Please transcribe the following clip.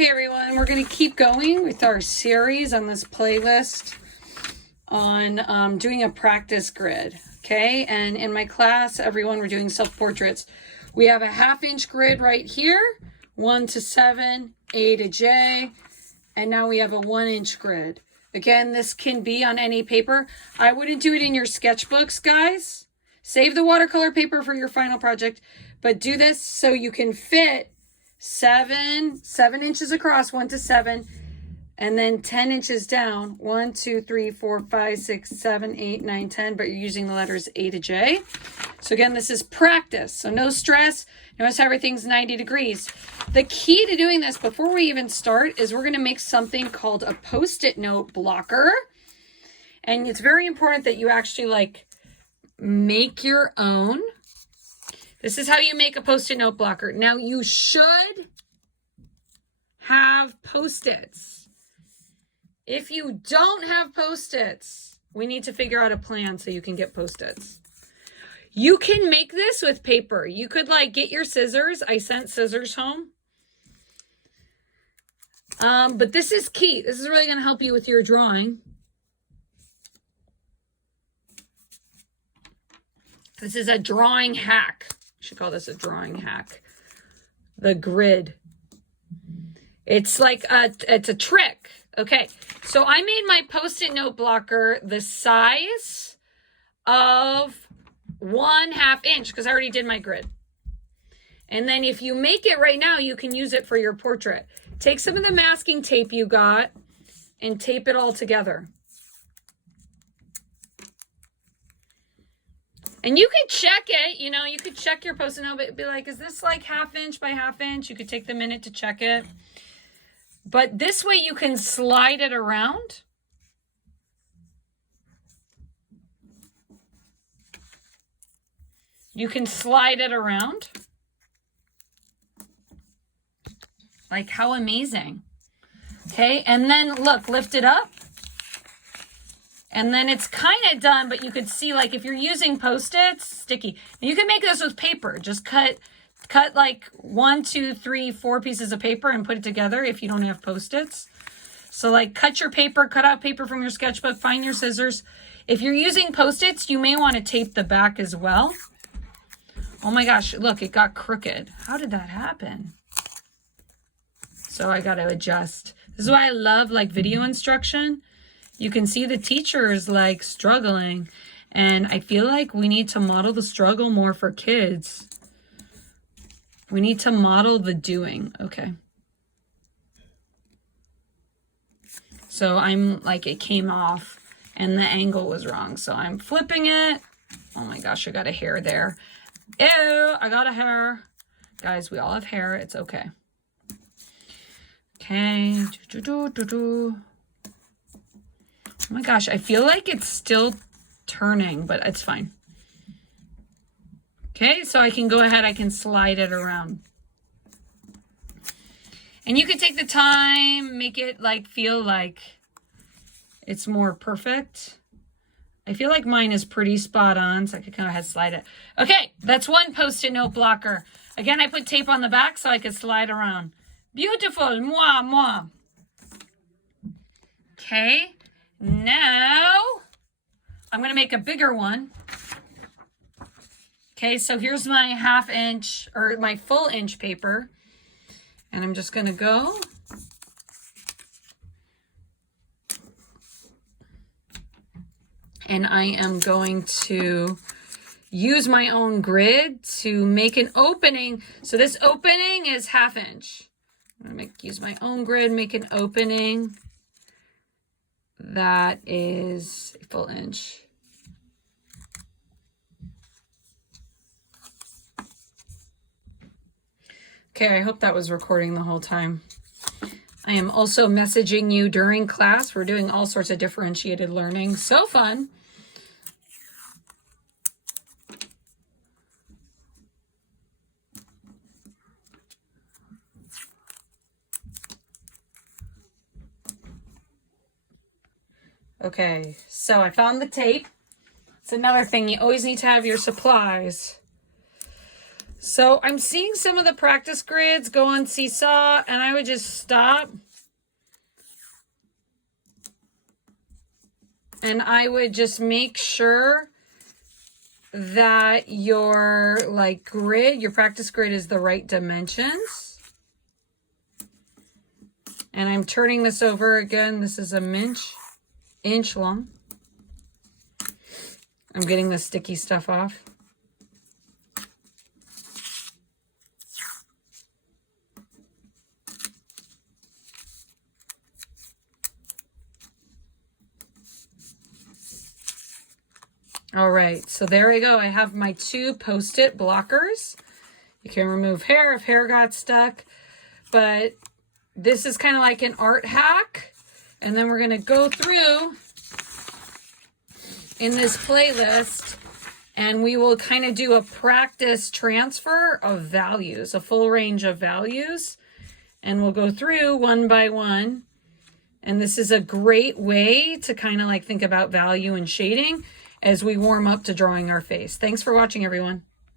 Okay, everyone, we're going to keep going with our series on this playlist on doing a practice grid, okay? And in my class, everyone, we're doing self-portraits. We have a 1/2-inch grid right here, 1 to 7, A to J, and now we have a 1-inch grid. Again, this can be on any paper. I wouldn't do it in your sketchbooks, guys. Save the watercolor paper for your final project, but do this so you can fit 7 inches across, 1 to 7, and then 10 inches down, 1, 2, 3, 4, 5, 6, 7, 8, 9, 10, but you're using the letters A to J. So again, this is practice, so no stress. Notice how everything's 90 degrees. The key to doing this before we even start is we're going to make something called a Post-it note blocker. And it's very important that you actually make your own. This is how you make a Post-it note blocker. Now you should have Post-its. If you don't have Post-its, we need to figure out a plan so you can get Post-its. You can make this with paper. You could get your scissors. I sent scissors home. But this is key. This is really going to help you with your drawing. This is a drawing hack. I should call this a drawing hack. The grid. It's it's a trick. Okay, so I made my Post-it note blocker the size of 1/2 inch because I already did my grid. And then if you make it right now, you can use it for your portrait. Take some of the masking tape you got and tape it all together. And you could check it, you could check your Post-it note, but be like, is this 1/2 inch by 1/2 inch? You could take the minute to check it. But this way you can slide it around. You can slide it around. How amazing. Okay, and then look, lift it up. And then it's kind of done, but you could see, if you're using Post-its, sticky. And you can make this with paper. Just cut 1, 2, 3, 4 pieces of paper and put it together if you don't have Post-its. So cut your paper, cut out paper from your sketchbook, find your scissors. If you're using Post-its, you may want to tape the back as well. Oh my gosh, look, it got crooked. How did that happen? So I got to adjust. This is why I love video instruction. You can see the teachers struggling, and I feel like we need to model the struggle more for kids. We need to model the doing. Okay. So I'm it came off and the angle was wrong. So I'm flipping it. Oh my gosh, I got a hair there. Ew, I got a hair. Guys, we all have hair. It's okay. Okay. Oh my gosh, I feel like it's still turning, but it's fine. Okay, so I can go ahead, I can slide it around. And you can take the time, make it feel like it's more perfect. I feel like mine is pretty spot on, so I could kind of slide it. Okay, that's one Post-it note blocker. Again, I put tape on the back so I could slide around. Beautiful, moi, moi. Okay. Now, I'm going to make a bigger one. Okay, so here's my 1/2 inch or my full inch paper. And I'm just going to go. And I am going to use my own grid to make an opening. So this opening is 1/2 inch. I'm going to use my own grid, make an opening that is a full inch. Okay, I hope that was recording the whole time. I am also messaging you during class. We're doing all sorts of differentiated learning. So fun. Okay, so I found the tape. It's another thing. You always need to have your supplies. So I'm seeing some of the practice grids go on Seesaw, and I would just stop. And I would just make sure that your grid, your practice grid, is the right dimensions. And I'm turning this over again. This is an inch long. I'm getting the sticky stuff off. All right, so there we go. I have my 2 Post-it blockers. You can remove hair if hair got stuck, but this is kind of like an art hack. And then we're going to go through in this playlist, and we will kind of do a practice transfer of values, a full range of values, and we'll go through one by one. And this is a great way to kind of think about value and shading as we warm up to drawing our face. Thanks for watching, everyone.